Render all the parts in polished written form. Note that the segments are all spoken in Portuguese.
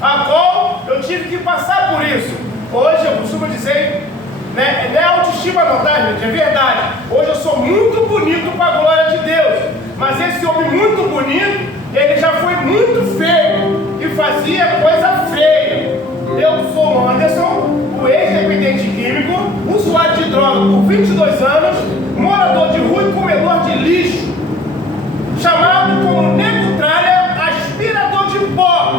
a qual eu tive que passar por isso. Hoje eu costumo dizer, né, não é autoestima não, tá, gente? É verdade. Hoje eu sou muito bonito para a glória de Deus. Mas esse homem muito bonito, ele já foi muito feio e fazia coisa feia. Eu sou o Anderson, o ex-dependente químico, usuário de droga por 22 anos, morador de rua e comedor de lixo, chamado como nego tralha, aspirador de pó.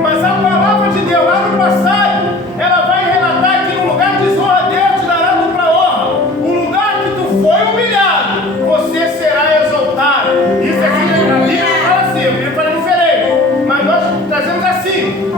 Mas a palavra de Deus lá no passado, ela vai relatar que no lugar de desonra Deus te dará dupla honra. O lugar que tu foi humilhado, você será exaltado. Isso aqui na Bíblia fala assim, ele fala diferente, mas nós trazemos assim.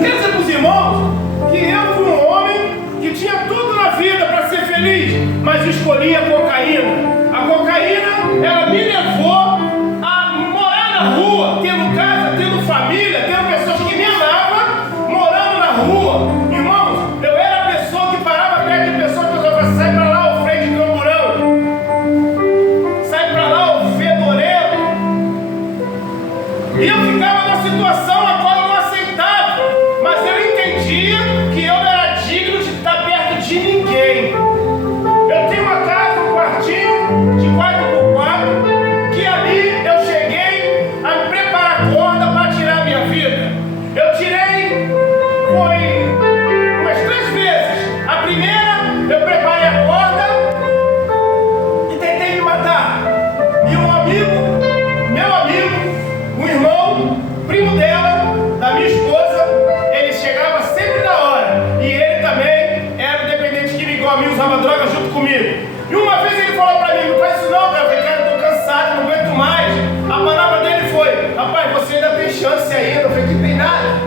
Quer dizer para os irmãos que eu fui um homem que tinha tudo na vida para ser feliz, mas escolhi a cocaína. A cocaína, ela me levou a morar na rua, tendo casa, tendo família, tendo pessoas que me amavam, morando na rua. Irmãos, eu era a pessoa que parava perto de pessoas que falavam, sai para lá, o freio de camburão, sai para lá, o fedorento. E eu ficava numa situação a qual eu não aceitava, mas eu entendia que eu não era digno de estar perto de ninguém. Eu tenho uma casa, um quartinho de 4x4, que ali eu cheguei a me preparar a corda para tirar a minha vida. Eu tirei, foi umas 3 vezes. A primeira, eu preparei a corda e tentei me matar. E um amigo, meu amigo, um irmão, primo dela, da minha esposa, ele chegava sempre na hora. E ele também era dependente químico igual a mim, usava droga junto comigo. E uma vez ele falou pra mim, não faz isso não, cara. Eu falei, cara, eu tô cansado, não aguento mais. A palavra dele foi, rapaz, você ainda tem chance ainda. Eu falei, que tem nada.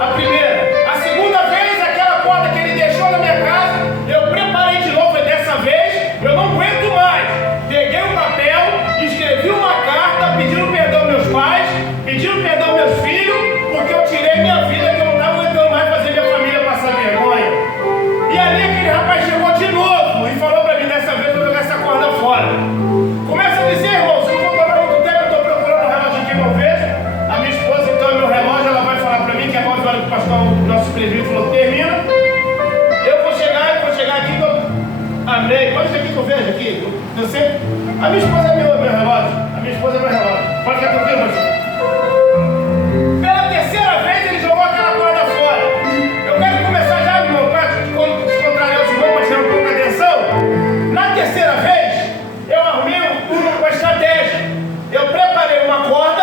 A primeira. A segunda vez, aquela corda que ele deixou na minha casa, eu preparei de novo. E dessa vez, eu não aguento mais. Peguei um papel, escrevi uma carta, pedindo perdão aos meus pais, pedindo perdão aos meus filhos, porque eu tirei minha vida, que eu não estava aguentando mais fazer minha família passar vergonha. E ali aquele rapaz chegou de novo e falou pra mim, dessa vez eu vou jogar essa corda fora. Começa a dizer, irmão, se eu vou tomar muito tempo, eu estou procurando um relógio aqui, não vejo. A minha esposa, então, é meu relógio, ela vai falar pra mim que é 9 horas que o pastor, o nosso presbítero falou, termina. Eu vou chegar aqui, que eu... Amém. Pode ser aqui que eu vejo aqui. Eu sei. A minha esposa é meu relógio. A minha esposa é meu relógio. Pode ficar tranquilo, pastor. Pela terceira vez ele jogou aquela corda fora. Eu quero começar já, meu irmão, para descontrair os irmãos, para tirar um pouco a atenção. Na terceira vez, eu arrumei uma estratégia. Eu preparei uma corda,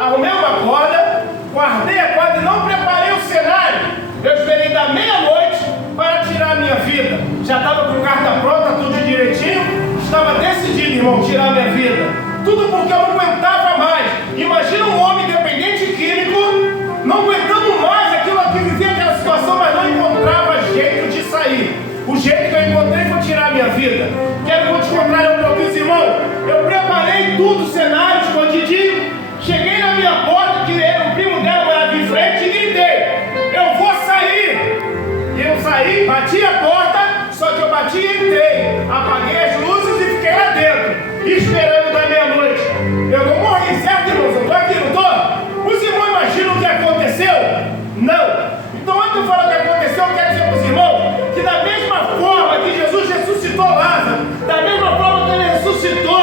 arrumei uma corda, guardei a corda e não preparei o cenário. Eu esperei da meia-noite para tirar a minha vida. Já estava com carta pronta, tudo direitinho. Estava decidido, irmão, tirar a minha vida. Tudo porque eu não aguentava mais. Imagina um homem dependente químico, não aguentando mais aquilo que vivia aquela situação, mas não encontrava jeito de sair. O jeito que eu encontrei foi tirar a minha vida. Quero te contar um pouquinho, irmão. Eu preparei tudo, o cenário, escondidinho. Cheguei na minha porta, que era o primo dela, morava em frente, e gritei, eu vou sair. E eu saí, bati a porta, só que eu bati e entrei. Apaguei as luzes e fiquei lá dentro, esperando da meia-noite. Eu não morri, certo, irmãos? Eu estou aqui, não estou? Os irmãos imaginam o que aconteceu? Não. Então, antes de falar o que aconteceu, eu quero dizer para os irmãos que da mesma forma que Jesus ressuscitou Lázaro, da mesma forma que ele ressuscitou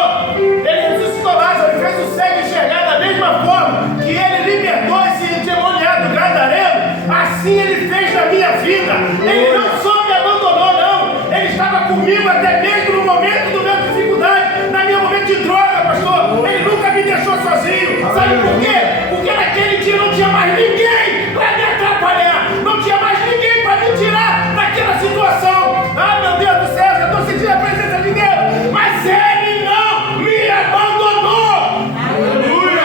Lázaro, ele fez o cego enxergar, da mesma forma que ele libertou esse endemoniado gadareno, assim ele fez na minha vida. Ele não só me abandonou, não. Ele estava comigo até mesmo no momento da minha dificuldade, na minha momento de droga, pastor. Ele nunca me deixou sozinho. Sabe por quê? Porque naquele dia não tinha mais ninguém para me atrapalhar, não tinha mais ninguém para me tirar daquela situação. Ah, meu Deus do céu, já estou sentindo a presença de Deus, mas ele não me abandonou. Aleluia!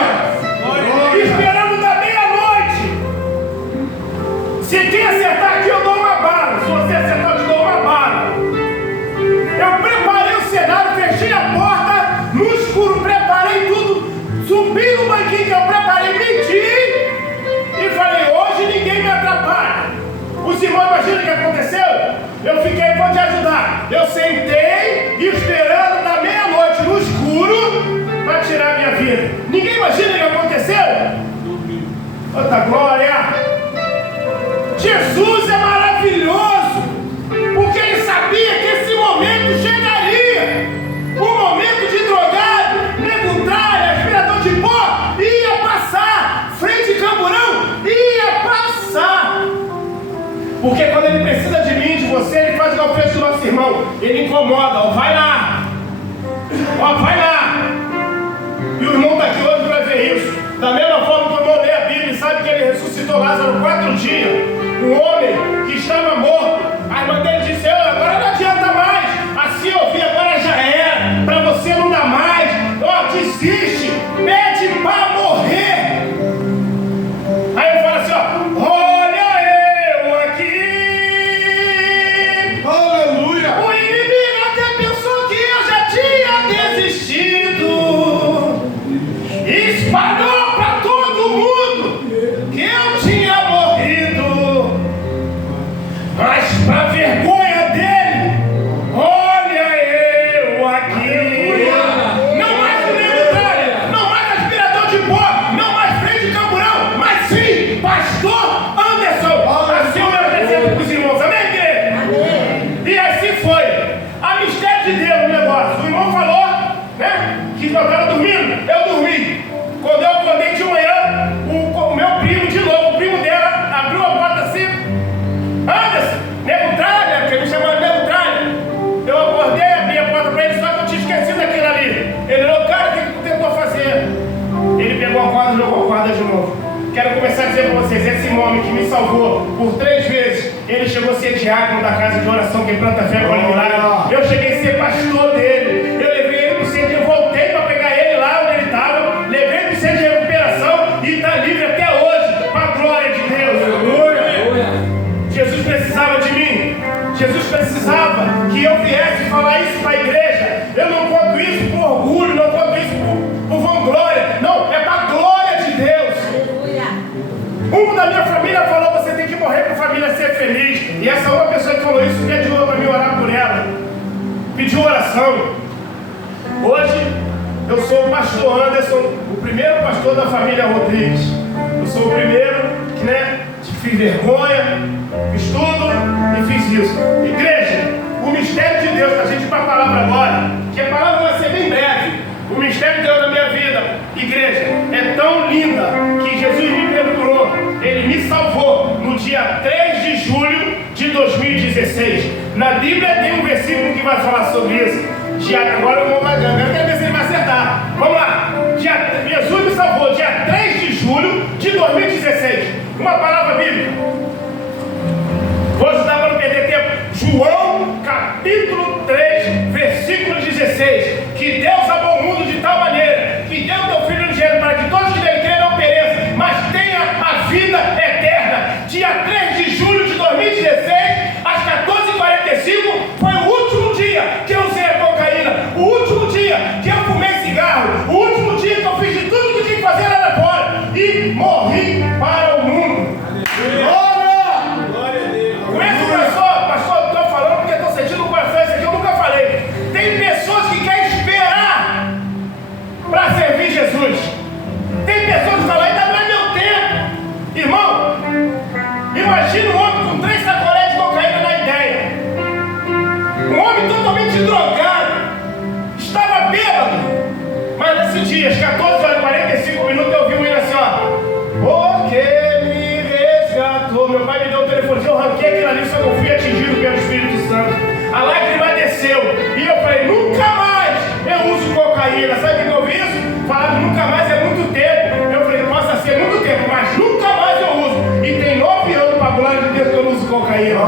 Esperando da meia-noite. Se quem acertar aqui, eu dou uma bala. Se você acertar, eu te dou uma bala. Eu preparei o cenário, fechei a porta, no escuro, preparei tudo, subi no banquinho que eu preparei, menti e falei, hoje ninguém me atrapalha. Os irmãos imaginam o que aconteceu? Eu fiquei, vou te ajudar. Eu sentei esperando da meia-noite no escuro para tirar a minha vida. Ninguém imagina o que aconteceu? Outra glória! incomoda, ó, vai lá. Ó, vai lá. E o irmão está aqui hoje para ver isso. Da mesma forma que o irmão lê a Bíblia e sabe que ele ressuscitou Lázaro 4 dias. Um homem que estava morto. A irmã dele disse, agora não adianta mais. Assim eu vi, agora já era. Para você não dá mais. Ó, desiste. Pede para morrer. Aí eu falo assim, ó, olha eu aqui. Aleluia. O inimigo até pensou que eu já tinha desistido. Espalhou para todo mundo que eu tinha morrido. Mas para vergonha dele, olha eu aqui. Não mais comunitário, não mais aspirador de pó, não mais freio de camburão, mas sim, pastor Anderson. Assim eu me apresento para os irmãos, amém, igreja? E assim foi. A mistério de Deus no negócio. O irmão falou, né, que eu estava dormindo. Eu dormi. Quando eu acordei de manhã, o meu primo, de novo, o primo dela, abriu a porta assim. Anderson, nego tralha, porque me chamaram nego tralha. Eu acordei, abri a porta para ele, só que eu tinha esquecido daquilo ali. Ele falou, cara, o que tu tentou fazer? Ele pegou a corda e jogou a corda de novo. Quero começar a dizer para vocês, esse homem que me salvou por 3 vezes, ele chegou a ser diácono da casa de oração que planta fé com milagre. Eu cheguei a ser pastor dele. Eu levei ele para o centro, eu voltei para pegar ele lá onde ele estava, levei para o centro de recuperação e está livre até hoje, para a glória de Deus. Jesus precisava de mim. Jesus precisava que eu viesse falar isso para a igreja. Eu não conto isso por orgulho, não conto isso por vanglória. Não, é para a glória de Deus. Um da minha família falou, você tem que morrer para a família ser feliz. E essa uma pessoa que falou isso pediu para mim orar por ela. Pediu oração. Hoje eu sou o pastor Anderson, o primeiro pastor da família Rodrigues. Eu sou o primeiro que, né, fiz vergonha, fiz tudo e fiz isso. Igreja, o mistério de Deus, para a gente ir para a palavra agora, que a palavra vai ser bem breve. O mistério de Deus na minha vida, igreja, é tão linda que Jesus me perdoou. Ele me salvou no dia 3 de julho de 2016. Na Bíblia tem um versículo que vai falar sobre isso. Agora eu vou mais, eu quero ver se ele vai acertar. Vamos lá. Jesus me salvou dia 3 de julho de 2016. Uma palavra bíblica. Vou ajudar para não perder tempo. João capítulo 3, versículo 16. Que Deus amou o mundo de tal maneira que deu teu Filho unigênito para que todos que nele crêem não pereçam, mas tenha a vida eterna. Dia 3 de julho de 2016, às 14h45, foi o último dia que eu usei a cocaína, o último dia que eu fumei cigarro, o último dia que eu fiz de tudo que tinha que fazer lá fora e morri para o mundo. Glória a Deus! Conhece o pastor, estou falando porque estou sentindo o coração, isso aqui eu nunca falei. Tem pessoas que querem esperar para servir Jesus. Tem pessoas que falam, ainda não é meu tempo. Irmão, imagina um homem com 3 sacolés de cocaína na ideia. Um homem totalmente drogado. Estava bêbado. Mas nesse dia, às 14h45, eu ouvi um hino assim, ó. Porque me resgatou. Meu pai me deu o telefone, eu ranquei aquilo ali, só que eu fui atingido pelo Espírito Santo. A lágrima desceu. E eu falei, nunca mais eu uso cocaína. Sabe o que eu ouvi isso? Falaram, nunca mais é muito tempo. Eu falei, possa ser muito tempo, mas nunca mais eu uso. E tem 9 anos para a glória de Deus que eu não uso cocaína.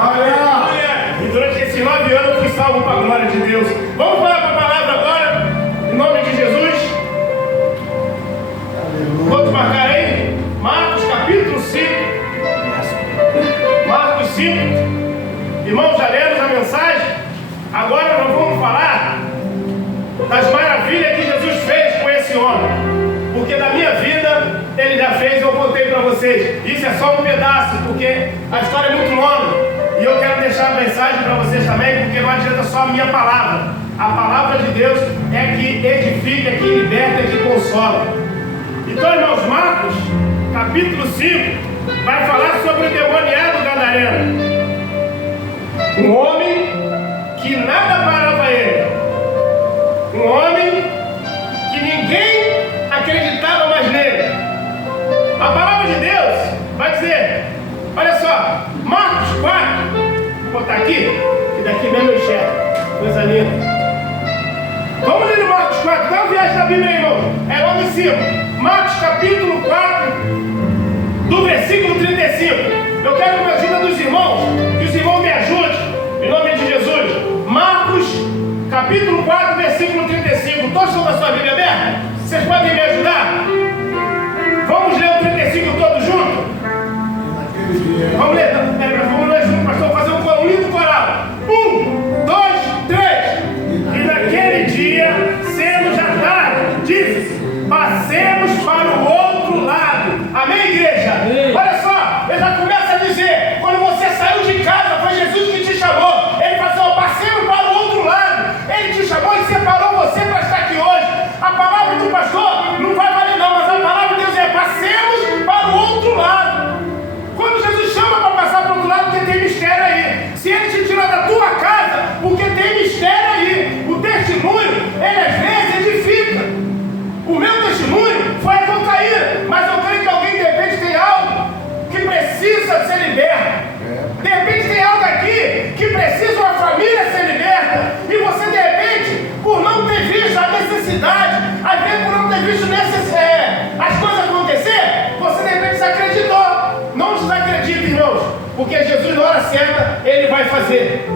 E durante esses 9 anos eu fui salvo para a glória de Deus. Vamos falar para a palavra agora, em nome de Jesus. Vou marcar aí, Marcos capítulo 5. Marcos 5. Irmãos, já lemos a mensagem? Agora nós vamos falar das maravilhas que Jesus fez com esse homem. Porque da minha vida, ele já fez, eu contei para vocês. Isso é só um pedaço, porque a história é muito longa. E eu quero deixar a mensagem para vocês também, porque não adianta só a minha palavra. A palavra de Deus é que edifica, é que liberta, é que consola. Então, irmãos, Marcos, capítulo 5, vai falar sobre o demoniado gadareno. Um homem que nada parava ele. Um homem que ninguém acreditava mais nele. A palavra de Deus vai dizer, olha só, Marcos 4, vou botar aqui, que daqui mesmo eu enxergo. Coisa linda. Vamos ler no Marcos 4. Dá uma viagem na Bíblia aí, irmão. É logo em cima. Marcos capítulo 4, do versículo 35. Eu quero com a ajuda dos irmãos, que os irmãos me ajudem, em nome de Jesus. Marcos capítulo 4, versículo 35. Todos estão com a sua Bíblia aberta? Vocês podem me ajudar? Vamos ler o 35 todos juntos? Vamos ler, vamos ler junto, pastor, fazer um lindo coral. 1, 2, 3. E naquele dia, sendo já tarde, disse: passemos para o outro lado. Amém, igreja? Amém. Olha só, ele já começa a dizer: quando você saiu de casa, foi Jesus que te chamou. Ele falou: passemos para o outro lado. Ele te chamou e separou você para estar aqui hoje. A palavra do pastor não vai valer não, mas a palavra de Deus é: passemos para o outro lado. Quando Jesus chama para passar para o outro lado, porque tem mistério aí. Se ele te tirou da tua casa, porque tem mistério aí. O testemunho, ele às vezes edifica. O meu testemunho foi a cocaína, mas eu creio que alguém de repente tem algo que precisa ser liberto. De repente tem algo aqui que precisa uma família ser liberta. E você de repente, por não ter visto a necessidade, às vezes por não ter visto as coisas acontecer, você de repente desacreditou. Não desacredite, irmãos, porque Jesus na hora certa, ele vai fazer.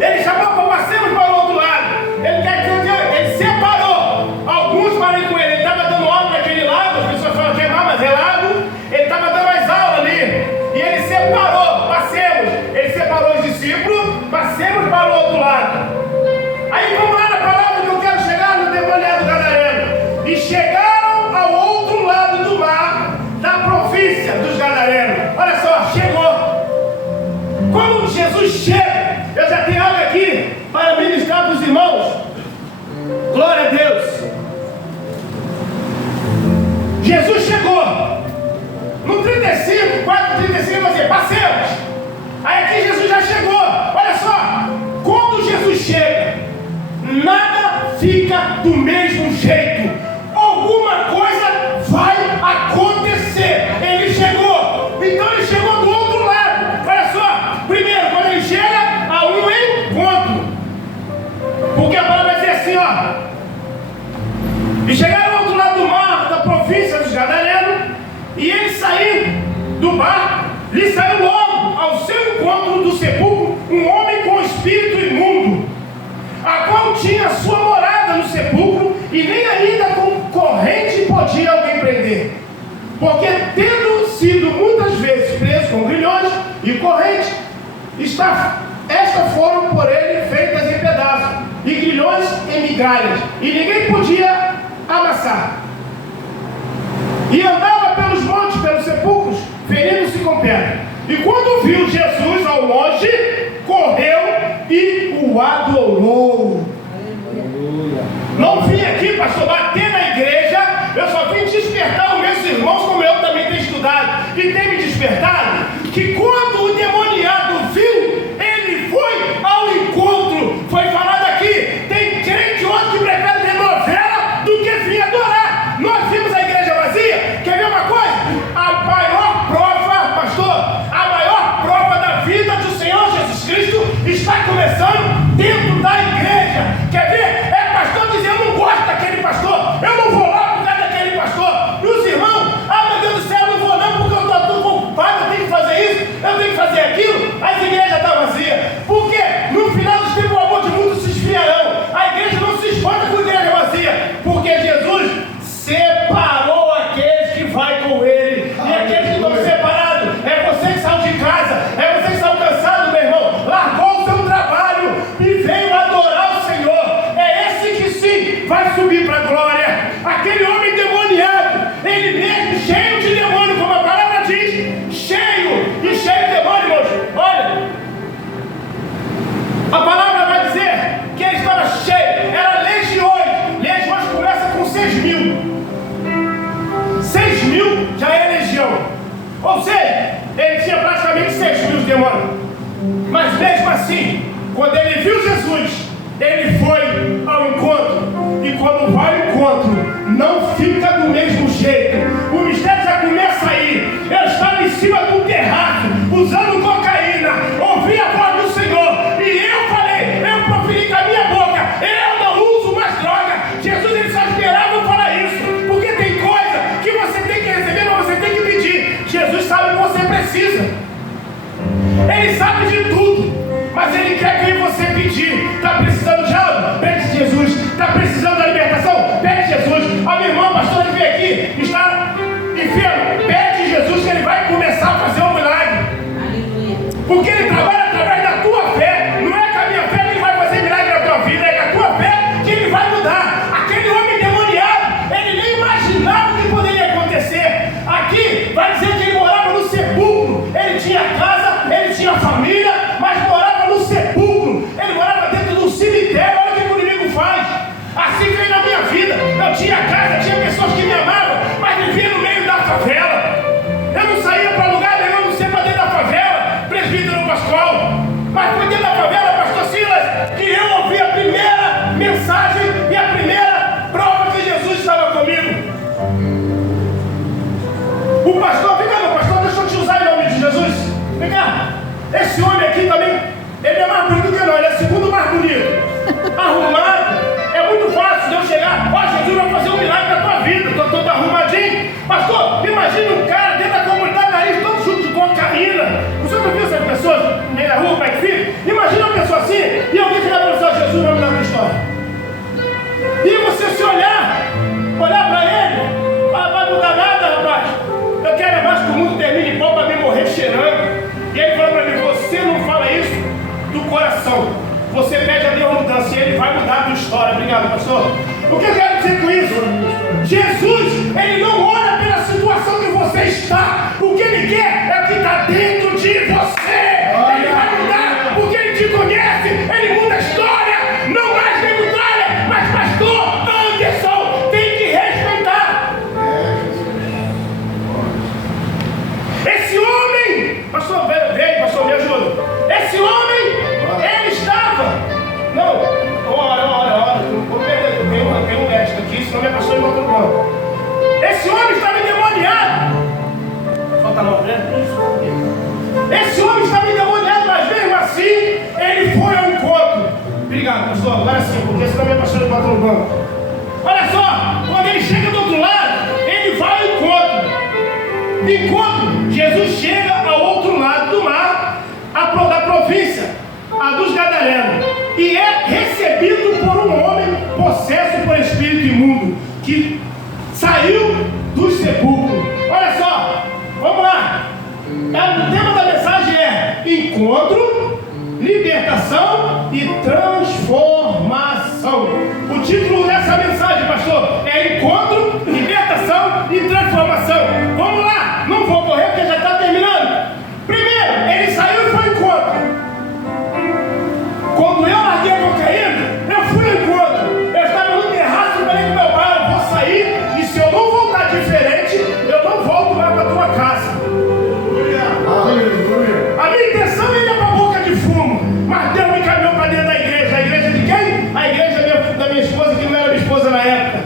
Ele chamou para passarmos para o outro lado. Ele separou alguns para ir com ele. Ele estava dando aula naquele lado, as pessoas falam que é mar, mas é lago. Ele estava dando as aulas ali. E ele separou, passemos. Ele separou os discípulos, passemos para o outro lado. Aí vamos lá na palavra que eu quero chegar no demoniado gadareno. E chegaram ao outro lado do mar, da província dos gadarenos. Olha só, chegou. Quando Jesus chega, eu já tenho algo aqui para ministrar para os irmãos. Glória a Deus. Jesus chegou. No 35, 4:35, vai dizer: passemos. Aí aqui Jesus já chegou. Olha só, quando Jesus chega, nada fica do mesmo jeito. Alguma coisa vai acontecer. Ele chegou. Então ele chegou do outro lado. Olha só, primeiro, quando ele chega, há um encontro. Porque a palavra vai dizer assim, ó: e chegaram ao outro lado do mar, da província dos gadarenos, e ele saindo do barco, lhe saiu logo ao seu encontro do sepulcro um homem com espírito imundo, a qual tinha sua morada no sepulcro, e nem ainda com corrente podia alguém prender, porque tendo sido muitas vezes preso com grilhões e correntes, estas foram por ele feitas em pedaços, e grilhões em migalhas, e ninguém podia amassar. E andava pelos montes, pelos sepulcros, ferindo-se com pedra. E quando viu Jesus ao longe, correu e o adorou. Não vim aqui, pastor, bater na igreja. Eu só vim despertar os meus irmãos, como eu também tenho estudado e tenho me despertado, que quando o demoniado viu, ele foi ao encontro. Foi falado aqui, tem crente hoje que prefere ver novela do que vir adorar. Nós vimos a igreja vazia. Quer ver uma coisa? A maior prova, pastor, a maior prova da vida do Senhor Jesus Cristo está começando dentro da igreja. Quer ver? É pastor dizendo: eu não gosto daquele pastor, eu não vou lá por causa daquele pastor. E os irmãos: ah, meu Deus do céu, eu não vou não, porque eu estou tudo ocupado, eu tenho que fazer isso, eu tenho que fazer aquilo. As igrejas estão vazias. Por quê? No final dos tempos o amor de muitos se esfriarão. A igreja não se espanta com a igreja vazia, porque Jesus separou aqueles que vai com ele. E aqueles que estão separados, é você que saiu de casa, é você que saiu cansado, meu irmão, largou o seu trabalho e veio adorar o Senhor. É esse que sim vai subir para a glória. Aquele homem demoniado, ele mesmo cheio de demônio, como a palavra diz, cheio de demônio, irmãos. Olha, a palavra vai dizer que ele estava cheio, era legiões. Legiões começa com 6.000. 6.000 já é legião. Ou seja, ele tinha praticamente 6.000 demônios. Mas mesmo assim, quando ele viu Jesus, ele foi ao encontro. E quando vai ao encontro, não fica do mesmo jeito. O mistério já começa aí. Eu estava em cima do terraço, usando cocaína, ouvi a voz do Senhor, e eu falei, eu proferi com a minha mudança e Ele vai mudar a tua história. Obrigado, pastor. O que eu quero dizer com isso? Jesus, Ele não olha pela situação que você está. O que Ele quer é o que está dentro de você. Ele vai mudar porque Ele te conhece. Ele muda a história. Não mais nego tralha, mas pastor Anderson tem que respeitar. Esse homem, pastor, vem, pastor, me ajuda. Esse homem, ele estava. Não, ora. Vou perder, tem um médico aqui, senão minha pastor em outro banco. Esse homem estava endemoniado. Falta não, né? Esse homem estava endemoniado, mas mesmo assim, ele foi ao encontro. Obrigado, pastor. Agora sim, porque senão minha pastor bota no banco. Olha só, quando ele chega do outro lado, ele vai ao encontro. Jesus chega ao outro lado do mar, da província, a dos Gadarenos, e é recebido por um homem possesso por espírito imundo, que saiu dos sepulcros. Olha só, vamos lá. O tema da mensagem é encontro, libertação e transformação. O título dessa mensagem, pastor, é encontro, libertação e transformação. Vamos lá, não vou correr porque já está terminando. Primeiro, ele saiu e foi ao encontro. Quando eu larguei a cocaína, eu fui ao encontro. Eu estava no terraço e falei com meu pai, eu vou sair e se eu não voltar diferente, eu não volto mais para a tua casa. A minha intenção é ir para a boca de fumo, mas Deus me caminhou para dentro da igreja. A igreja de quem? A igreja da minha esposa, que não era minha esposa na época.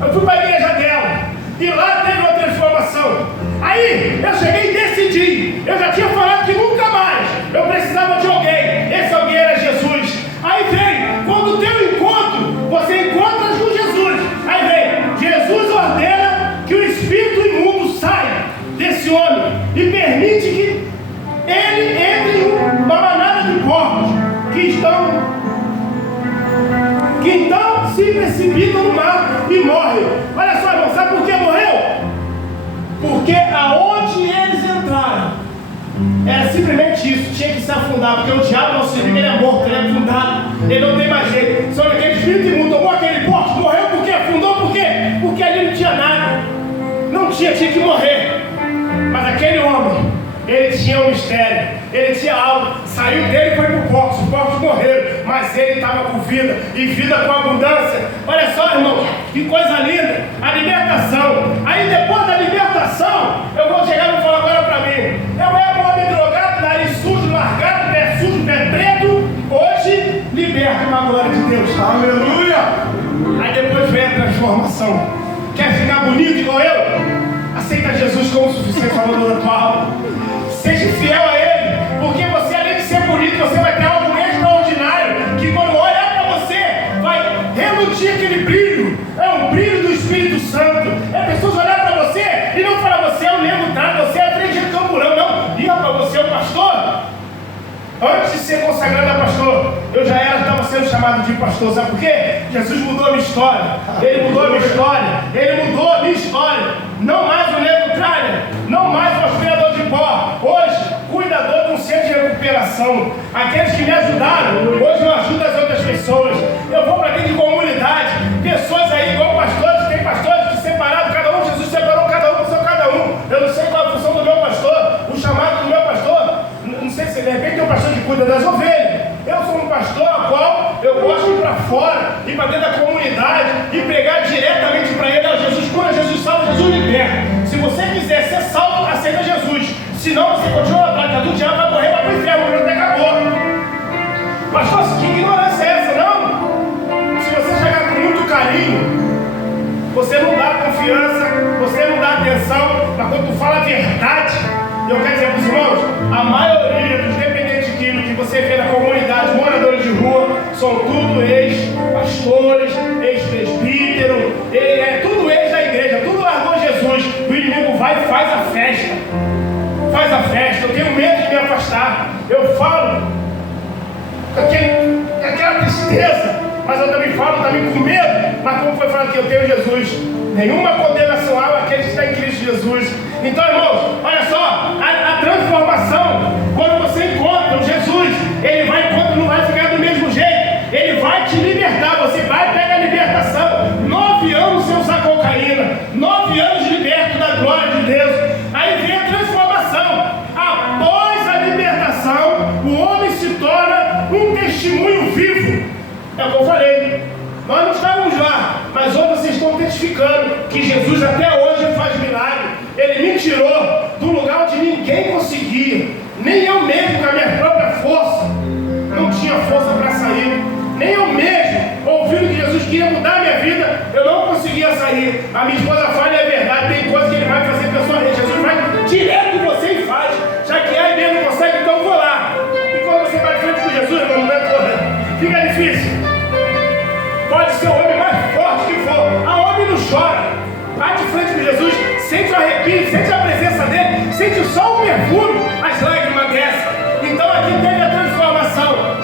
Eu fui para a igreja dela e lá teve uma transformação. Aí eu cheguei e decidi. Eu já tinha falado que nunca mais eu precisava de alguém. Esse alguém era Jesus. Aí vem, quando tem um encontro, você encontra com Jesus. Aí vem, Jesus ordena que o espírito imundo saia desse homem e permite que ele entre em uma manada de porcos que então se precipitam no mar e morrem. Olha só, irmão, sabe por que morreu? Porque aonde eles entraram era simplesmente isso, tinha que se afundar, porque o diabo não se liga, ele é morto, ele é afundado, ele não tem mais jeito. Só que aquele espírito imundo tomou aquele porco, morreu por quê? Afundou por quê? Porque ali não tinha nada, não tinha que morrer. Mas aquele homem, ele tinha um mistério, ele tinha algo, saiu dele e foi para o porco, os porcos morreram, mas ele estava com vida, e vida com abundância. Olha só, irmão, que coisa linda, a libertação. Aí depois da libertação, eu vou chegar e vou falar agora para mim. Eu era um homem drogado, nariz sujo, largado, pé sujo, pé preto, hoje liberto com a glória de Deus. Aleluia! Aí depois vem a transformação. Quer ficar bonito igual eu? Aceita Jesus como suficiente salvador da tua alma. Seja fiel a Ele, porque você, além de ser bonito, você vai ter algo extraordinário, que quando olhar para você, vai relutir aquele brilho. É um brilho do Espírito Santo. É pessoas olhar para você e não falar, você é um nego nada, você é frente de camburão, não. Diga para você, o pastor. Antes de ser consagrado a pastor, eu já estava sendo chamado de pastor. Sabe por quê? Jesus mudou a minha história. Ele mudou a minha história. Ele mudou a minha história. Não mais o nego tralha, não mais o aspirador de pó. Hoje, cuidador de um centro de recuperação. Aqueles que me ajudaram, hoje eu ajudo as outras pessoas. Eu vou para dentro de comunidade. Pessoas aí, igual pastores, tem pastores que separaram cada um. Jesus separou cada um, só cada um. Eu não sei qual a função do meu pastor, o chamado do meu pastor. Não sei se de repente tem um pastor que cuida das ovelhas. Eu sou um pastor a qual eu gosto de ir para fora, ir para dentro da comunidade e pregar diretamente para ele. Jesus cura, Jesus salva, Jesus liberta. Se você quiser ser salvo, aceita Jesus. Senão você continua na prática do diabo, vai morrer, vai para o inferno, o até acabou. Pastor, que ignorância é essa? Não. Se você chegar com muito carinho, você não dá confiança, você não dá atenção, mas quando tu fala a verdade, eu quero dizer para os irmãos, a maioria dos dependentes químicos que você vê na comunidade, moradores de rua, são tudo ex-pastores, ex-presbíteros, tudo ex da igreja, tudo largou Jesus. O inimigo vai e faz a festa. Faz a festa, eu tenho medo de me afastar. Eu falo com aquela tristeza, mas eu também falo com medo. Mas como foi falado que eu tenho Jesus, nenhuma condenação há aquele que está em Cristo Jesus. Então, irmãos, olha só, a transformação, quando você encontra Jesus, ele vai encontrar, não vai ficar do mesmo jeito, ele vai que Jesus até hoje faz milagre. Ele me tirou do lugar onde ninguém conseguia, nem eu mesmo, com a minha própria força, não tinha força para sair. Nem eu mesmo, ouvindo que Jesus queria mudar a minha vida, eu não conseguia sair. A minha esposa fala, é verdade, tem coisa que ele vai fazer pessoalmente. Jesus vai direto em você e faz. Já que a ideia não consegue, então eu vou lá. E quando você vai de frente com Jesus, irmão, não é correndo. Fica difícil. Pode ser o homem mais forte que for. A homem não chora. Vai de frente com Jesus, sente o arrepio, sente a presença dele, sente só o perfume, as lágrimas descem. Então aqui teve a transformação.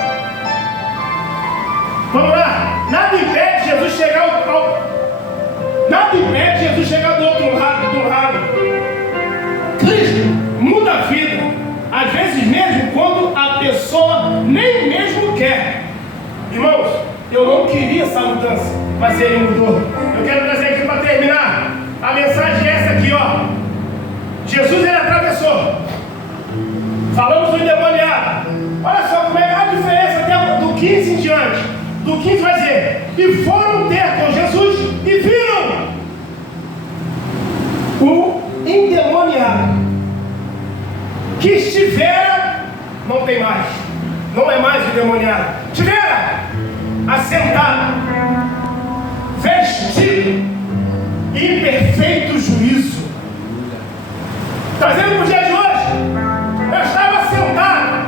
Vamos lá. Nada impede Jesus chegar do outro lado. Cristo muda a vida. Às vezes mesmo quando a pessoa nem mesmo quer. Irmãos, eu não queria essa mudança, mas ele mudou. Eu quero trazer aqui para terminar. A mensagem é essa aqui, ó. Jesus, ele atravessou. Falamos do endemoniado. Olha só como é a diferença até do 15 em diante. Do 15 vai dizer: e foram ter com Jesus e viram o endemoniado que estivera, não tem mais, não é mais o endemoniado, estivera assentado, vestido em perfeito juízo. Trazendo para o dia de hoje, eu estava sentado,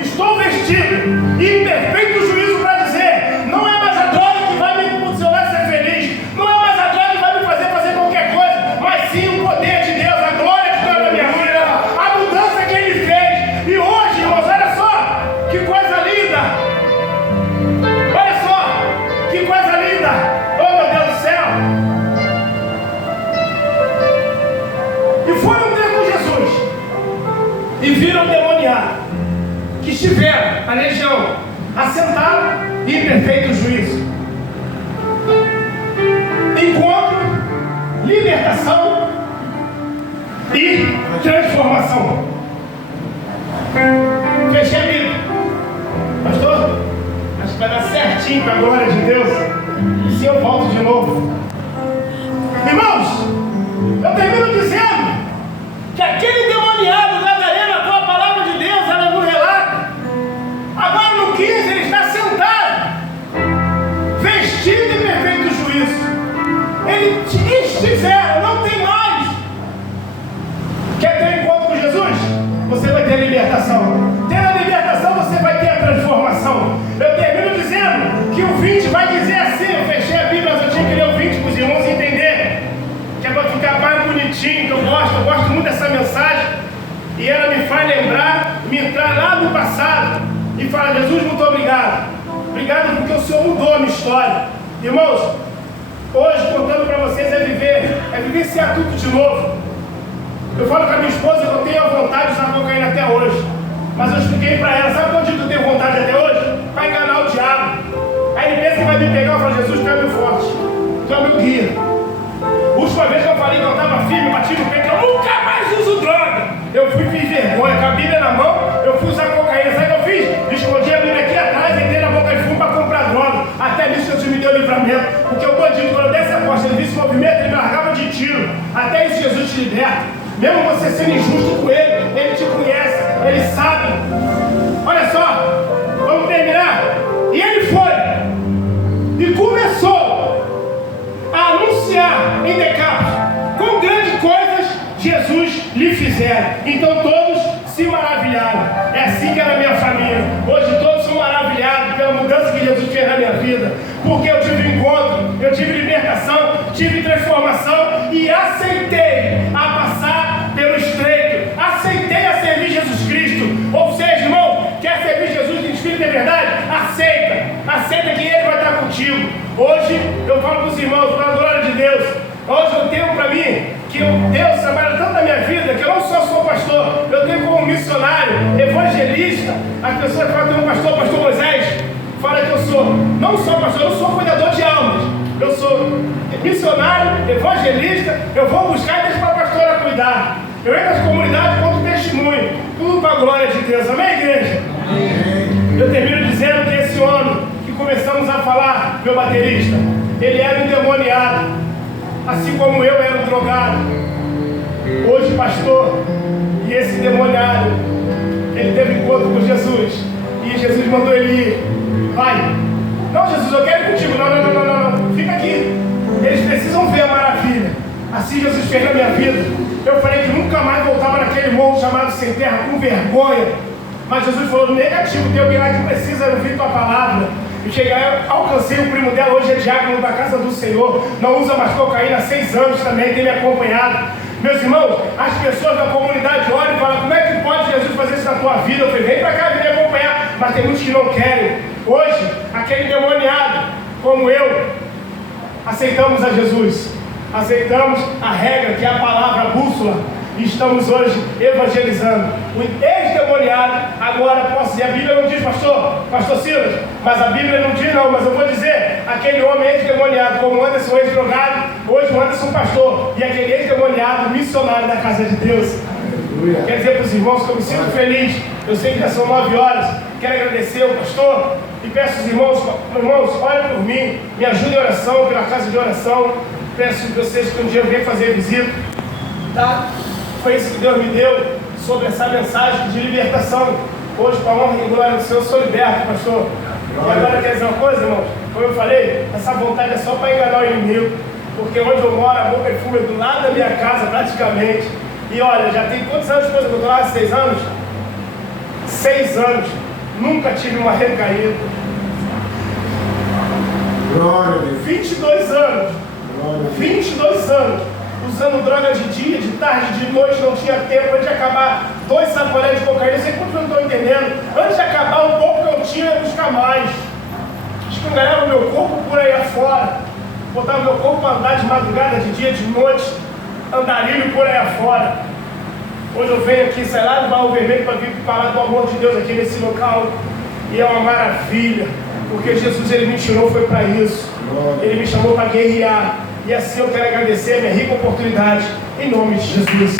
estou vestido em perfeito juízo para dizer: não é mais a droga que vai me impulsionar a ser feliz, não é mais a droga que vai me fazer qualquer coisa, mas sim o poder de Deus, a glória de Deus na minha vida, a mudança que Ele fez. E hoje, irmãos, olha só, que coisa linda! Olha só, que coisa linda! Oh, meu Deus do céu! E foram ter com Jesus e viram o demoniado que estiveram, a legião, assentado em perfeito juízo. Encontro, libertação e transformação. Fechei a Bíblia. Pastor, acho que vai dar certinho para a glória de Deus. E se eu volto de novo? Irmãos, eu termino dizendo que aquele endemoniado gadareno, a tua palavra de Deus, ela no relato. Agora no 15 ele está sentado, vestido em perfeito juízo. Ele estivera, não tem mais. Quer ter um encontro com Jesus? Você vai ter a libertação. Tendo a libertação, você vai ter a transformação. Eu termino dizendo que o 20 vai dizer assim. Eu fechei a Bíblia, mas eu tinha que ler o 20 para os irmãos entenderem, que é para ficar mais bonitinho, que eu gosto muito dessa mensagem. E ela me faz lembrar, me entrar lá no passado e falar: Jesus, muito obrigado. Obrigado porque o Senhor mudou a minha história. Irmãos, hoje, contando para vocês, é vivenciar tudo de novo. Eu falo com a minha esposa que eu tenho a vontade de usar cocaína até hoje. Mas eu expliquei para ela: sabe onde eu tenho vontade até hoje? Para enganar o diabo. Aí ele pensa que vai me pegar. Eu falo: Jesus, tu é meu forte, tu é meu guia. Última vez que eu falei que eu estava firme, bati no peito, eu nunca mais uso droga. Eu fiz vergonha, com a Bíblia na mão, eu fui usar cocaína. Sabe o que eu fiz? Escondi a Bíblia aqui atrás, entrei na boca de fumo para comprar droga. Até nisso Jesus me deu livramento. Porque o bandido, quando eu desse a costa, ele visse o movimento, ele me largava de tiro. Até isso Jesus te liberta. Mesmo você sendo injusto com ele te conhece, ele sabe. Olha só, vamos terminar. E ele foi e começou a anunciar em Decápolis com grandes coisas Jesus lhe fizeram. Então todos se maravilharam. É assim que era a minha família. Hoje todos são maravilhados pela mudança que Jesus fez na minha vida. Porque eu tive encontro, eu tive libertação, tive transformação e aceitei a passar pelo estreito. Aceitei a servir Jesus Cristo. Ou seja, irmão, quer servir Jesus em espírito e verdade? Aceita. Aceita que Ele vai estar contigo. Hoje eu falo para os irmãos, para a glória de Deus. Hoje eu tenho para mim que Deus trabalha tanto na minha vida que eu não só sou pastor, eu tenho como missionário, evangelista. As pessoas falam que eu sou pastor Moisés, fala que eu sou não só pastor, eu sou cuidador de almas. Eu sou missionário, evangelista, eu vou buscar e deixo para a pastora cuidar. Eu entro nas comunidades, conto testemunho, tudo para a glória de Deus. Amém, igreja? Amém. Eu termino dizendo que esse homem que começamos a falar, meu baterista, ele era endemoniado. assim como eu era um drogado. Hoje, pastor, e esse demoniado, ele teve encontro com Jesus, e Jesus mandou ele ir. Vai. Não, Jesus, eu quero ir contigo. Não. Fica aqui. Eles precisam ver a maravilha. Assim Jesus fez na minha vida. Eu falei que nunca mais voltava naquele morro chamado Sem Terra, com vergonha. Mas Jesus falou, negativo, tem alguém lá que precisa ouvir tua palavra. E cheguei, alcancei o primo dela, hoje é diácono da casa do Senhor. Não usa mais cocaína há 6 anos também, tem me acompanhado. Meus irmãos, as pessoas da comunidade olham e falam, como é que pode Jesus fazer isso na tua vida? Eu falei, vem pra cá, vem me acompanhar. Mas tem muitos que não querem. Hoje, aquele demoniado, como eu, aceitamos a Jesus. Aceitamos a regra, que é a palavra, a bússola. E estamos hoje evangelizando. O ex-demoniado, agora posso dizer, a Bíblia não diz, pastor Silas, mas a Bíblia não diz não, mas eu vou dizer, aquele homem ex-demoniado, como o Anderson ex-drogado, hoje o Anderson pastor, e aquele ex-demoniado missionário da casa de Deus. Aleluia. Quer dizer para os irmãos que eu me sinto feliz, eu sei que já são 9 horas, quero agradecer ao pastor, e peço aos irmãos, olhem por mim, me ajudem em oração, pela casa de oração, peço que vocês que um dia venham fazer visita, tá? Foi isso que Deus me deu sobre essa mensagem de libertação. Hoje, para a honra e glória do Senhor, eu sou liberto, pastor. E agora quer dizer uma coisa, irmão? Como eu falei, essa vontade é só para enganar o inimigo. Porque onde eu moro, a Boa Perfume é do lado da minha casa, praticamente. E olha, já tem quantos anos depois que eu estou lá? 6 anos? 6 anos. Nunca tive uma recaída. Glória a Deus. 22 anos. 22 anos. Usando droga de dia, de tarde, de noite, não tinha tempo. Antes de acabar 2 sacolés de cocaína, não sei quantos eu não estou entendendo. Antes de acabar um pouco que eu tinha, eu ia buscar mais. Escangalhava o meu corpo por aí afora. Botava meu corpo para andar de madrugada, de dia, de noite. Andarilho por aí afora. Hoje eu venho aqui, sei lá, do Barro Vermelho para vir falar do amor de Deus aqui nesse local. E é uma maravilha. Porque Jesus, ele me tirou, foi para isso. Ele me chamou para guerrear. E assim eu quero agradecer a minha rica oportunidade, em nome de Jesus.